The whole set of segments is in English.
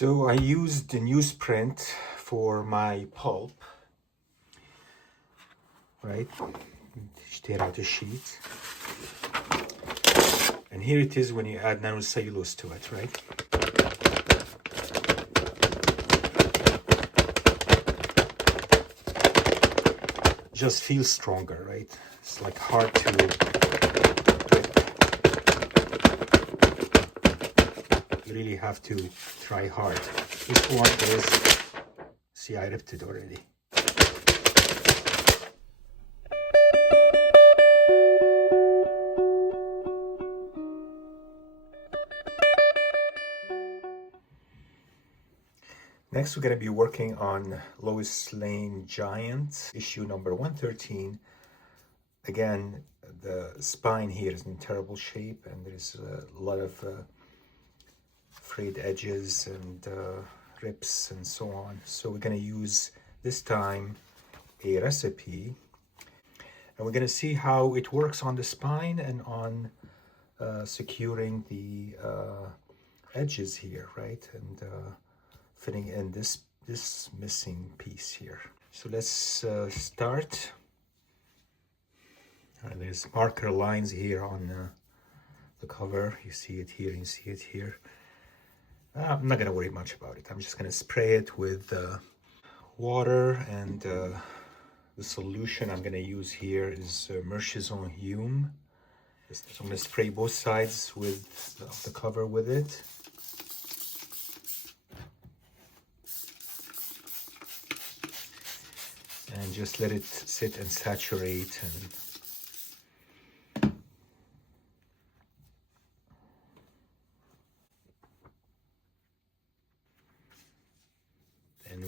So I used the newsprint for my pulp, right? اشتريت a sheet. And here it is when you add nanocellulose to it, right? Just feels stronger, right? It's like hard to... You really have to try hard. This one is... See, I ripped it already. Next, we're going to be working on Lois Lane Giant, issue number 113. Again, the spine here is in terrible shape, and there's a lot of frayed edges and rips and so on. So we're going to use, this time, a recipe. And we're going to see how it works on the spine and on securing the edges here, right? And fitting in this missing piece here. So let's start. There's marker lines here on the cover. You see it here, you see it here. I'm not gonna worry much about it. I'm just gonna spray it with water, and the solution I'm gonna use here is Merchizon Hume. So I'm gonna spray both sides with the cover with it. And just let it sit and saturate, and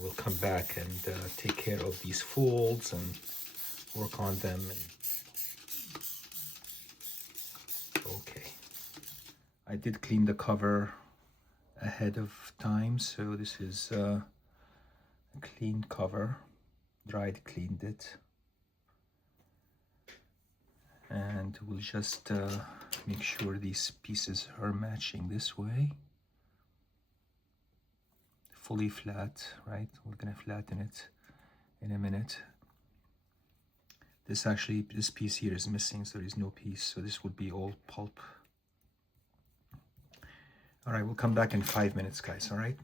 we'll come back and take care of these folds and work on them. Okay, I did clean the cover ahead of time, so this is a clean cover. Dried, cleaned it, and we'll just make sure these pieces are matching this way, fully flat, right? We're gonna flatten it in a minute. This piece here is missing, so there is no piece, so this would be all pulp. All right, we'll come back in 5 minutes, guys. All right.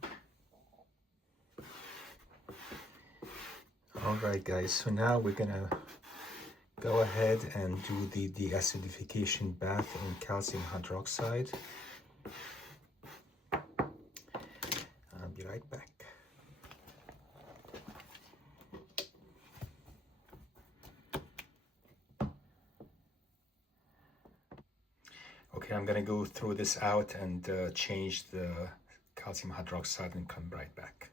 Alright guys, so now we're gonna go ahead and do the deacidification bath in calcium hydroxide. I'll be right back. Okay, I'm gonna go throw this out and change the calcium hydroxide and come right back.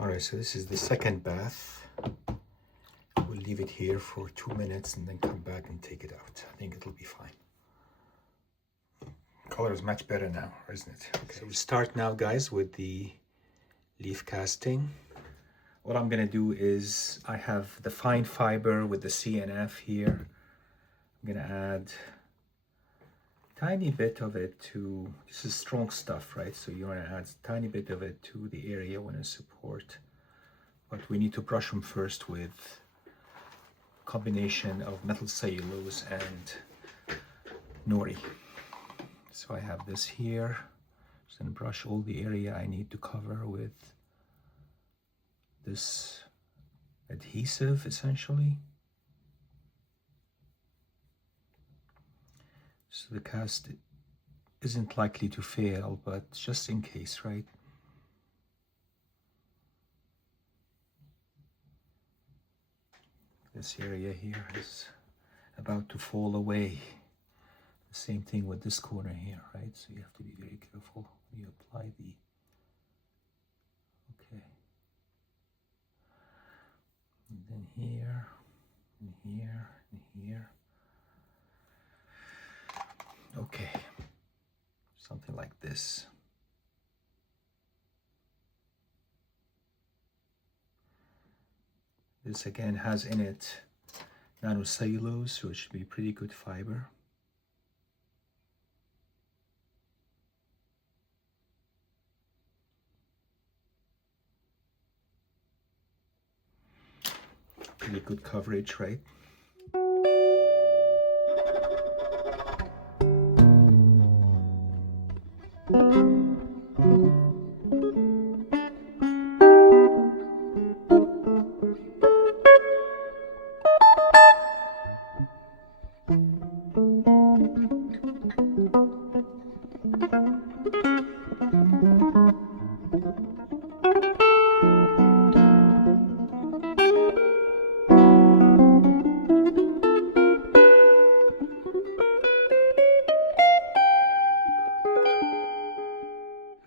Alright, so this is the second bath. We'll leave it here for 2 minutes and then come back and take it out. I think it'll be fine. Color is much better now, isn't it? Okay. So we'll start now, guys, with the leaf casting. What I'm gonna do is, I have the fine fiber with the CNF here. I'm gonna add a tiny bit of it to, this is strong stuff, right? So you wanna add a tiny bit of it to the area you wanna support. But we need to brush them first with a combination of methyl cellulose and nori. So I have this here. Just gonna brush all the area I need to cover with this adhesive, essentially. So the cast isn't likely to fail, but just in case, right? This area here is about to fall away. The same thing with this corner here, right? So you have to be very careful when you apply the... Okay. And then here, and here, and here. Okay. Something like this. This again has in it nanocellulose, so it should be pretty good fiber. Pretty good coverage, right?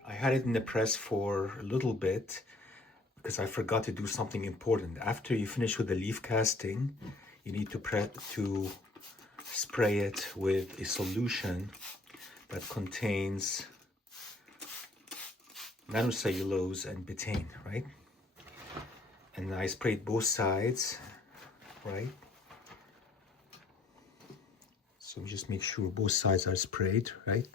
I had it in the press for a little bit because I forgot to do something important. After you finish with the leaf casting, you need to spray it with a solution that contains nanocellulose and betaine, right? And I sprayed both sides, right? So just make sure both sides are sprayed, right?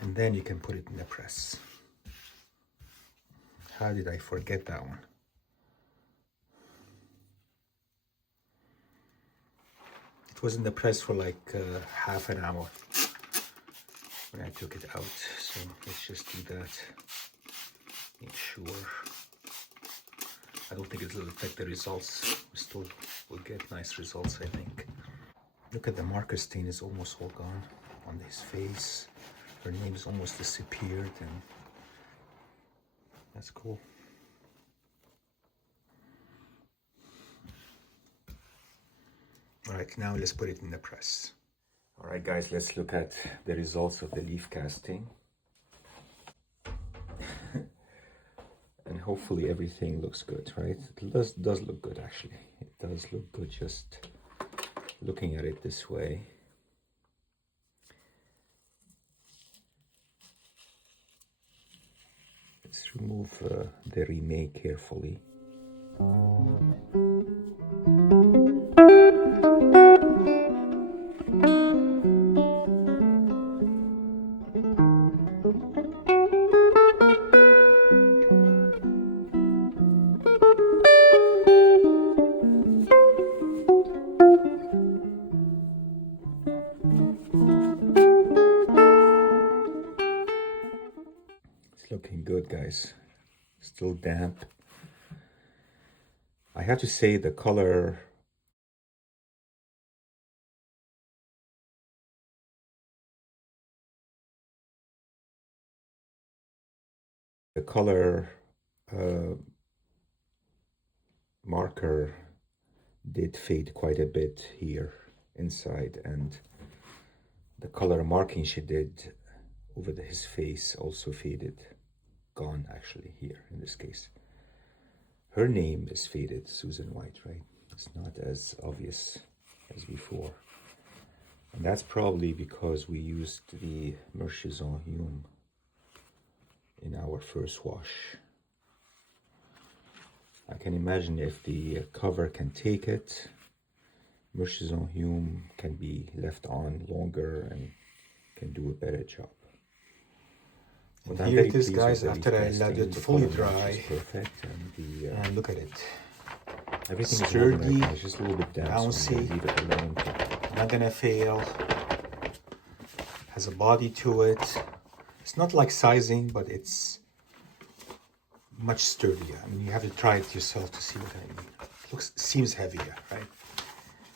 And then you can put it in the press. How did I forget that one? It was in the press for like half an hour when I took it out. So let's just do that. Make sure. I don't think it'll affect the results. We still will get nice results, I think. Look at the marker stain is almost all gone on his face. Her name is almost disappeared, and that's cool. All right, now let's put it in the press. All right, guys, let's look at the results of the leaf casting. And hopefully everything looks good, right? It does look good, actually. It does look good just looking at it this way. Let's remove the remake carefully. Looking good, guys. Still damp. I have to say the color marker did fade quite a bit here inside, and the color marking she did over his face also faded. Gone, actually, here in this case. Her name is faded, Susan White, right? It's not as obvious as before. And that's probably because we used the Murchison Hume in our first wash. I can imagine if the cover can take it, Murchison Hume can be left on longer and can do a better job. And here it is, guys, after I let it fully dry. Perfect, and look at it. Everything is sturdy, just a little bit bouncy, not gonna fail. Has a body to it. It's not like sizing, but it's much sturdier. I mean, you have to try it yourself to see what I mean. Seems heavier, right?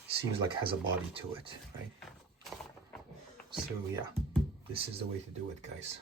Seems like it has a body to it, right? So yeah, this is the way to do it, guys.